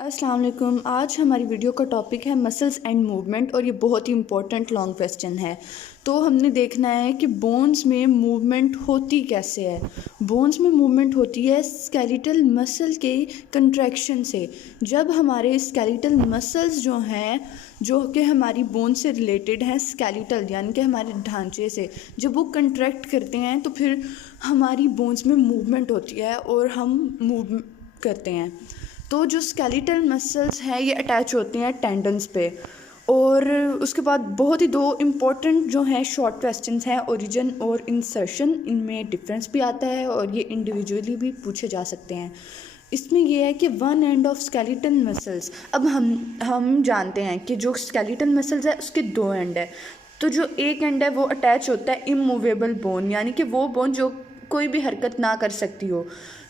अस्सलाम वालेकुम। आज हमारी वीडियो का टॉपिक है मसल्स एंड मूवमेंट और ये बहुत ही इंपॉर्टेंट लॉन्ग क्वेश्चन है। तो हमने देखना है कि बोन्स में मूवमेंट होती कैसे है। बोन्स में मूवमेंट होती है स्केलेटल मसल के कंट्रैक्शन से। जब हमारे स्केलेटल मसल्स जो हैं, जो कि हमारी बोन से रिलेटेड हैं, स्केलेटल यानी कि हमारे ढांचे से, जब वो कंट्रैक्ट करते हैं तो फिर हमारी बोन्स में मूवमेंट होती है और हम मूव करते हैं। तो जो स्केलेटल मसल्स हैं ये अटैच होते हैं टेंडन्स पे। और उसके बाद बहुत ही दो इम्पोर्टेंट जो हैं शॉर्ट क्वेश्चंस हैं, ओरिजिन और इंसर्शन। इनमें डिफरेंस भी आता है और ये इंडिविजुअली भी पूछे जा सकते हैं। इसमें यह है कि one end of skeletal muscles, अब हम जानते हैं कि जो स्केलेटल मसल्स है उसके दो एंड है। तो जो एक एंड है वो अटैच होता है इमूवेबल बोन, यानी कि वो बोन जो कोई भी हरकत ना कर सकती हो।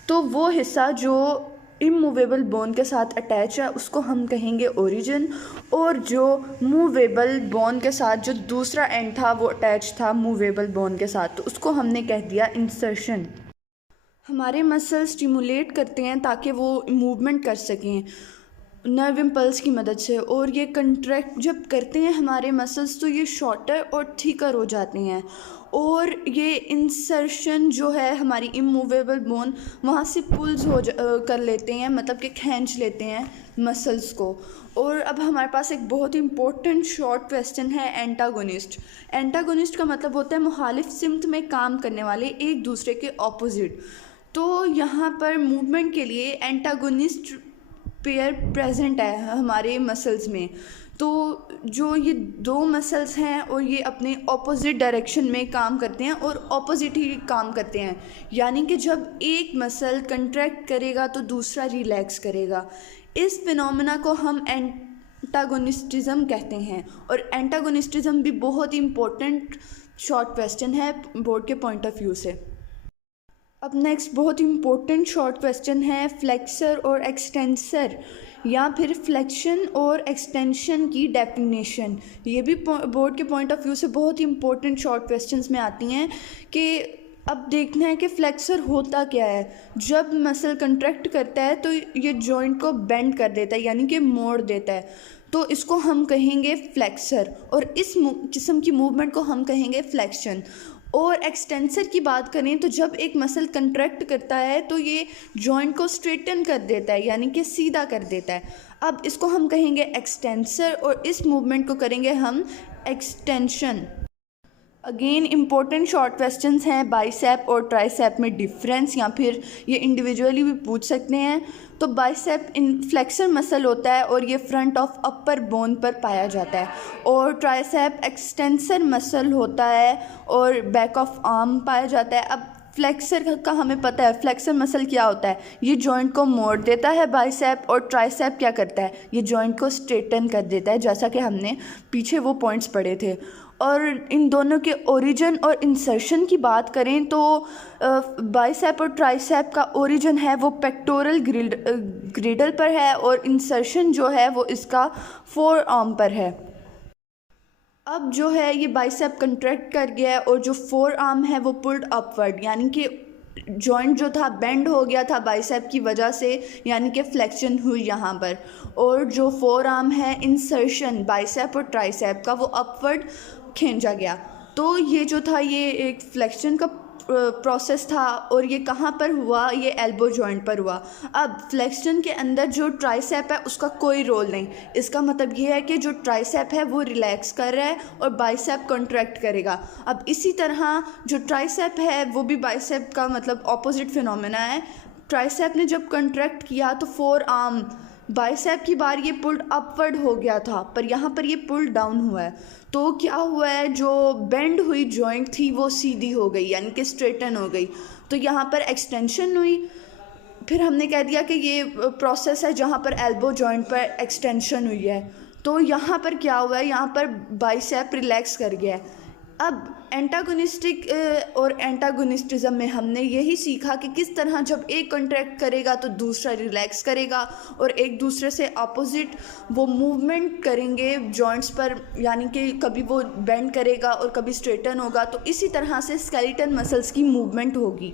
तो वो हिस्सा जो इमूवेबल बोन के साथ अटैच है उसको हम कहेंगे ओरिजिन। और जो मूवेबल बोन के साथ जो दूसरा एंड था वो अटैच था मूवेबल बोन के साथ, तो उसको हमने कह दिया इंसर्शन। हमारे मसल स्टिमुलेट करते हैं ताकि वो मूवमेंट कर सकें नर्व इम्पल्स की मदद से। और ये कंट्रैक्ट जब करते हैं हमारे मसल्स तो ये शॉर्टर और थिकर हो जाते हैं। और ये इंसर्शन जो है हमारी इमूवेबल बोन वहाँ से पुल्स कर लेते हैं, मतलब कि खींच लेते हैं मसल्स को। और अब हमारे पास एक बहुत ही इम्पोर्टेंट शॉर्ट क्वेश्चन है एंटागोनिस्ट। एंटागोनिस्ट का मतलब होता है मुखालिफ सिमत में काम करने वाले, एक दूसरे के ऑपोजिट। तो यहाँ पर मूवमेंट के लिए एंटागोनिस्ट पेयर प्रेजेंट है हमारे मसल्स में। तो जो ये दो मसल्स हैं और ये अपने ऑपोजिट डायरेक्शन में काम करते हैं और ऑपोजिट ही काम करते हैं, यानी कि जब एक मसल कंट्रैक्ट करेगा तो दूसरा रिलैक्स करेगा। इस फिनोमेना को हम एंटागोनिस्टिज्म कहते हैं। और एंटागोनिस्टिज्म भी बहुत ही इम्पोर्टेंट शॉर्ट क्वेश्चन है बोर्ड के पॉइंट ऑफ व्यू से। अब नेक्स्ट बहुत इम्पोर्टेंट शॉर्ट क्वेश्चन है फ्लेक्सर और एक्सटेंसर, या फिर फ्लेक्शन और एक्सटेंशन की डेफिनेशन। ये भी बोर्ड के पॉइंट ऑफ व्यू से बहुत ही इम्पोर्टेंट शॉर्ट क्वेश्चंस में आती हैं कि अब देखना है कि फ्लेक्सर होता क्या है। जब मसल कंट्रैक्ट करता है तो ये जॉइंट को बेंड कर देता है, यानी कि मोड़ देता है, तो इसको हम कहेंगे फ्लेक्सर। और इस किस्म की मूवमेंट को हम कहेंगे फ्लेक्शन। और एक्सटेंसर की बात करें तो जब एक मसल कंट्रैक्ट करता है तो ये जॉइंट को स्ट्रेटन कर देता है, यानी कि सीधा कर देता है। अब इसको हम कहेंगे एक्सटेंसर और इस मूवमेंट को करेंगे हम extension. Again important short questions हैं बाइसेप और ट्राइसेप में डिफरेंस, या फिर ये इंडिविजुअली भी पूछ सकते हैं। तो बाइसेप इन फ्लेक्सर मसल होता है और ये फ्रंट ऑफ अपर बोन पर पाया जाता है। और ट्राइसेप एक्सटेंसर मसल होता है और बैक ऑफ आर्म पाया जाता है। अब फ्लेक्सर का हमें पता है, फ्लेक्सर मसल क्या होता है, ये जॉइंट को मोड़ देता है बाइसेप। और ट्राइसेप क्या करता है, ये जॉइंट को स्ट्रेटन कर देता है, जैसा कि हमने पीछे वो पॉइंट्स पढ़े थे। और इन दोनों के ओरिजिन और इंसर्शन की बात करें तो बाइसेप और ट्राइसेप का ओरिजिन है वो पेक्टोरल ग्रिडल पर है और इंसर्शन जो है वो इसका फोर आर्म पर है। अब जो है ये बाइसेप कंट्रैक्ट कर गया है और जो फोर आर्म है वो पुल्ड अपवर्ड, यानी कि जॉइंट जो था बेंड हो गया था बाइसेप की वजह से, यानी कि फ्लेक्शन हुई यहाँ पर। और जो फोर आर्म है इंसर्शन बाइसेप और ट्राइसेप का वो अपवर्ड खींचा गया। तो ये जो था ये एक फ्लेक्शन का प्रोसेस था और ये कहाँ पर हुआ, ये एल्बो जॉइंट पर हुआ। अब फ्लेक्शन के अंदर जो ट्राइसेप है उसका कोई रोल नहीं। इसका मतलब ये है कि जो ट्राइसेप है वो रिलैक्स कर रहा है और बाइसेप कॉन्ट्रैक्ट करेगा। अब इसी तरह जो ट्राइसेप है वो भी बाइसेप का मतलब ऑपोजिट फिनोमेना है। ट्राइसेप ने जब कॉन्ट्रैक्ट किया तो फोर आर्म बाइसेप की बार ये पुल्ड अपवर्ड हो गया था, पर यहाँ पर ये पुल्ड डाउन हुआ है। तो क्या हुआ है, जो बेंड हुई जॉइंट थी वो सीधी हो गई, यानी कि स्ट्रेटन हो गई। तो यहाँ पर एक्सटेंशन हुई। फिर हमने कह दिया कि ये प्रोसेस है जहाँ पर एल्बो जॉइंट पर एक्सटेंशन हुई है। तो यहाँ पर क्या हुआ है, यहाँ पर बाइसेप रिलैक्स कर गया है। अब एंटागोनिस्टिक और एंटागोनिस्टिज्म में हमने यही सीखा कि किस तरह जब एक कॉन्ट्रैक्ट करेगा तो दूसरा रिलैक्स करेगा और एक दूसरे से अपोजिट वो मूवमेंट करेंगे जॉइंट्स पर, यानी कि कभी वो बेंड करेगा और कभी स्ट्रेटन होगा। तो इसी तरह से स्केलेटल मसल्स की मूवमेंट होगी।